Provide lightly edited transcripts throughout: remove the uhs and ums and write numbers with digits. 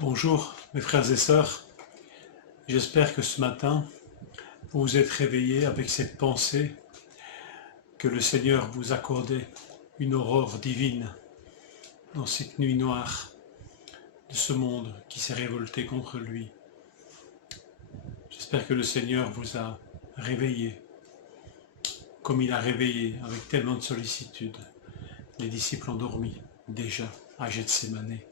Bonjour mes frères et sœurs, j'espère que ce matin vous vous êtes réveillés avec cette pensée que le Seigneur vous accordait une aurore divine dans cette nuit noire de ce monde qui s'est révolté contre lui. J'espère que le Seigneur vous a réveillés comme il a réveillé avec tellement de sollicitude les disciples endormis déjà à Gethsémanée.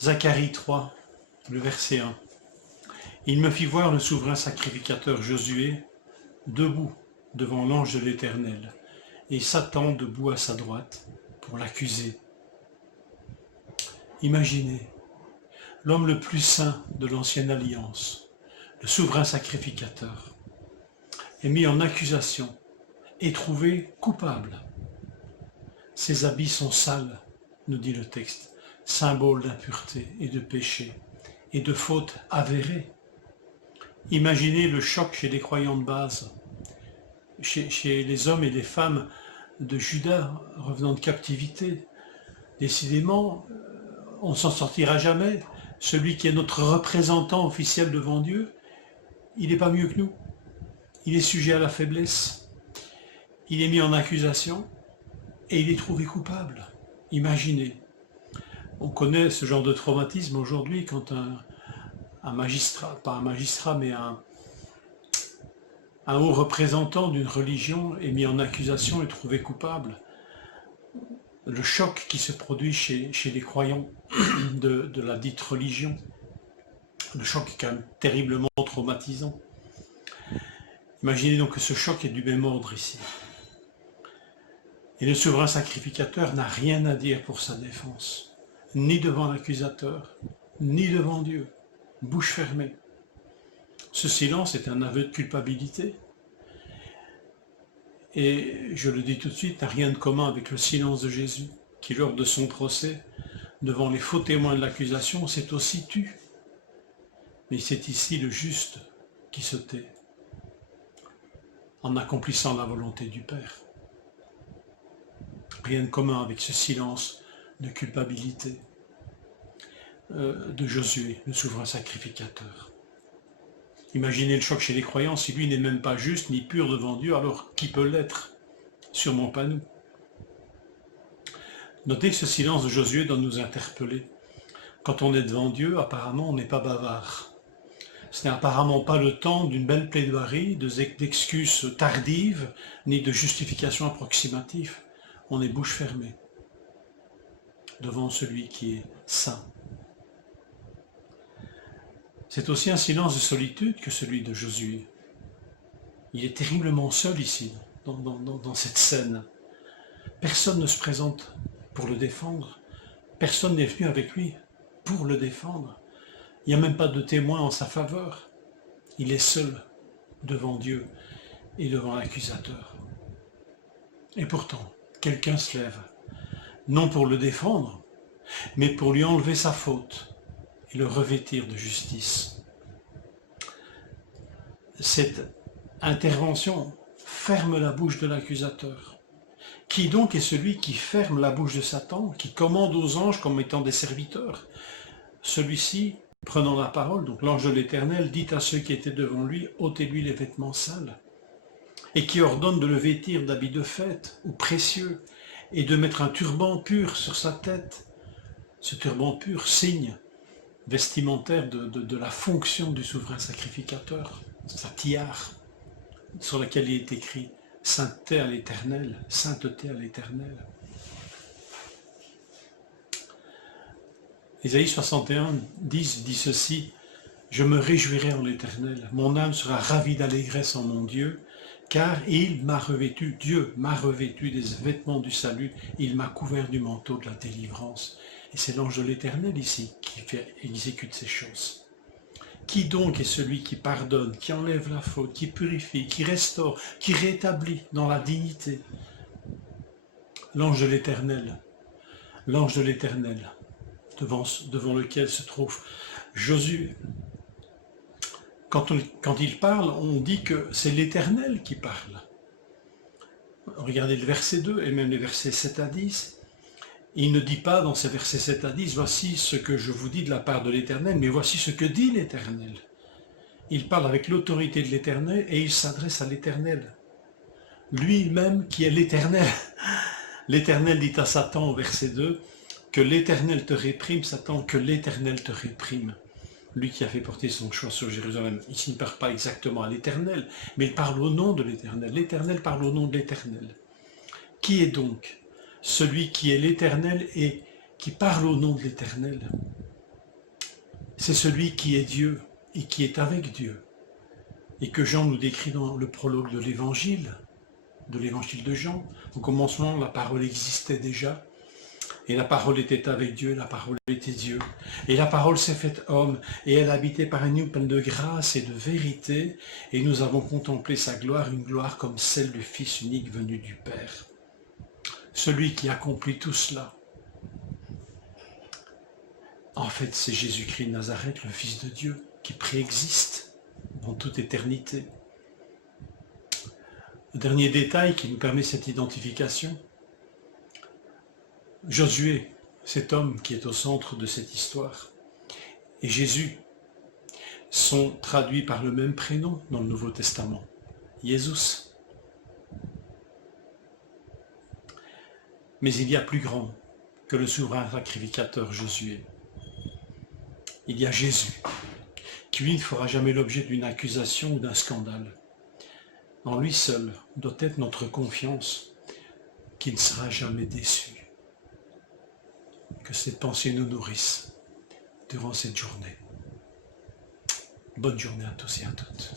Zacharie 3, le verset 1. Il me fit voir le souverain sacrificateur Josué debout devant l'ange de l'Éternel et Satan debout à sa droite pour l'accuser. Imaginez, l'homme le plus saint de l'ancienne alliance, le souverain sacrificateur, est mis en accusation et trouvé coupable. Ses habits sont sales, nous dit le texte, symbole d'impureté et de péché et de faute avérée. Imaginez le choc chez les croyants de base, chez les hommes et les femmes de Juda revenant de captivité. Décidément, on ne s'en sortira jamais. Celui qui est notre représentant officiel devant Dieu, il n'est pas mieux que nous. Il est sujet à la faiblesse. Il est mis en accusation et il est trouvé coupable. Imaginez. On connaît ce genre de traumatisme aujourd'hui quand un magistrat, pas un magistrat, mais un haut représentant d'une religion est mis en accusation et trouvé coupable. Le choc qui se produit chez les croyants de la dite religion, le choc est quand même terriblement traumatisant. Imaginez donc que ce choc est du même ordre ici. Et le souverain sacrificateur n'a rien à dire pour sa défense. Ni devant l'accusateur, ni devant Dieu, bouche fermée. Ce silence est un aveu de culpabilité. Et je le dis tout de suite, n'a rien de commun avec le silence de Jésus, qui lors de son procès, devant les faux témoins de l'accusation, s'est aussi tu. Mais c'est ici le juste qui se tait, en accomplissant la volonté du Père. Rien de commun avec ce silence de culpabilité de Josué, le souverain sacrificateur. Imaginez le choc chez les croyants, si lui n'est même pas juste ni pur devant Dieu, alors qui peut l'être? Sûrement pas nous. Notez que ce silence de Josué doit nous interpeller. Quand on est devant Dieu, apparemment on n'est pas bavard. Ce n'est apparemment pas le temps d'une belle plaidoirie, d'excuses tardives, ni de justifications approximatives. On est bouche fermée devant celui qui est saint. C'est aussi un silence de solitude que celui de Josué. Il est terriblement seul ici, dans cette scène. Personne ne se présente pour le défendre. Personne n'est venu avec lui pour le défendre. Il n'y a même pas de témoin en sa faveur. Il est seul devant Dieu et devant l'accusateur. Et pourtant, quelqu'un se lève, non pour le défendre, mais pour lui enlever sa faute et le revêtir de justice. Cette intervention ferme la bouche de l'accusateur. Qui donc est celui qui ferme la bouche de Satan, qui commande aux anges comme étant des serviteurs? Celui-ci, prenant la parole, donc l'ange de l'Éternel, dit à ceux qui étaient devant lui, ôtez-lui les vêtements sales, et qui ordonne de le vêtir d'habits de fête ou précieux, et de mettre un turban pur sur sa tête. Ce turban pur, signe vestimentaire de la fonction du souverain sacrificateur, sa tiare, sur laquelle il est écrit « Sainteté à l'Éternel », « Sainteté à l'Éternel ». Ésaïe 61, 10 dit ceci « Je me réjouirai en l'Éternel, mon âme sera ravie d'allégresse en mon Dieu, car il m'a revêtu, Dieu m'a revêtu des vêtements du salut, il m'a couvert du manteau de la délivrance. » Et c'est l'ange de l'Éternel ici qui exécute ces choses. Qui donc est celui qui pardonne, qui enlève la faute, qui purifie, qui restaure, qui rétablit dans la dignité? L'ange de l'Éternel. L'ange de l'Éternel, devant lequel se trouve Josué. Quand il parle, on dit que c'est l'Éternel qui parle. Regardez le verset 2 et même les versets 7 à 10. Il ne dit pas dans ces versets 7 à 10, voici ce que je vous dis de la part de l'Éternel, mais voici ce que dit l'Éternel. Il parle avec l'autorité de l'Éternel et il s'adresse à l'Éternel. Lui-même qui est l'Éternel. L'Éternel dit à Satan au verset 2 que l'Éternel te réprime, Satan, que l'Éternel te réprime. Lui qui a fait porter son choix sur Jérusalem. Ici, il ne parle pas exactement à l'Éternel, mais il parle au nom de l'Éternel. L'Éternel parle au nom de l'Éternel. Qui est donc celui qui est l'Éternel et qui parle au nom de l'Éternel? C'est celui qui est Dieu et qui est avec Dieu. Et que Jean nous décrit dans le prologue de l'Évangile de Jean. Au commencement, la parole existait déjà. Et la parole était avec Dieu, la parole était Dieu. Et la parole s'est faite homme, et elle habitait parmi nous pleine de grâce et de vérité, et nous avons contemplé sa gloire, une gloire comme celle du Fils unique venu du Père. Celui qui accomplit tout cela, en fait, c'est Jésus-Christ de Nazareth, le Fils de Dieu, qui préexiste dans toute éternité. Le dernier détail qui nous permet cette identification, Josué, cet homme qui est au centre de cette histoire, et Jésus sont traduits par le même prénom dans le Nouveau Testament, Jésus. Mais il y a plus grand que le souverain sacrificateur Josué. Il y a Jésus, qui lui ne fera jamais l'objet d'une accusation ou d'un scandale. En lui seul doit être notre confiance, qui ne sera jamais déçu. Que cette pensée nous nourrisse durant cette journée. Bonne journée à tous et à toutes.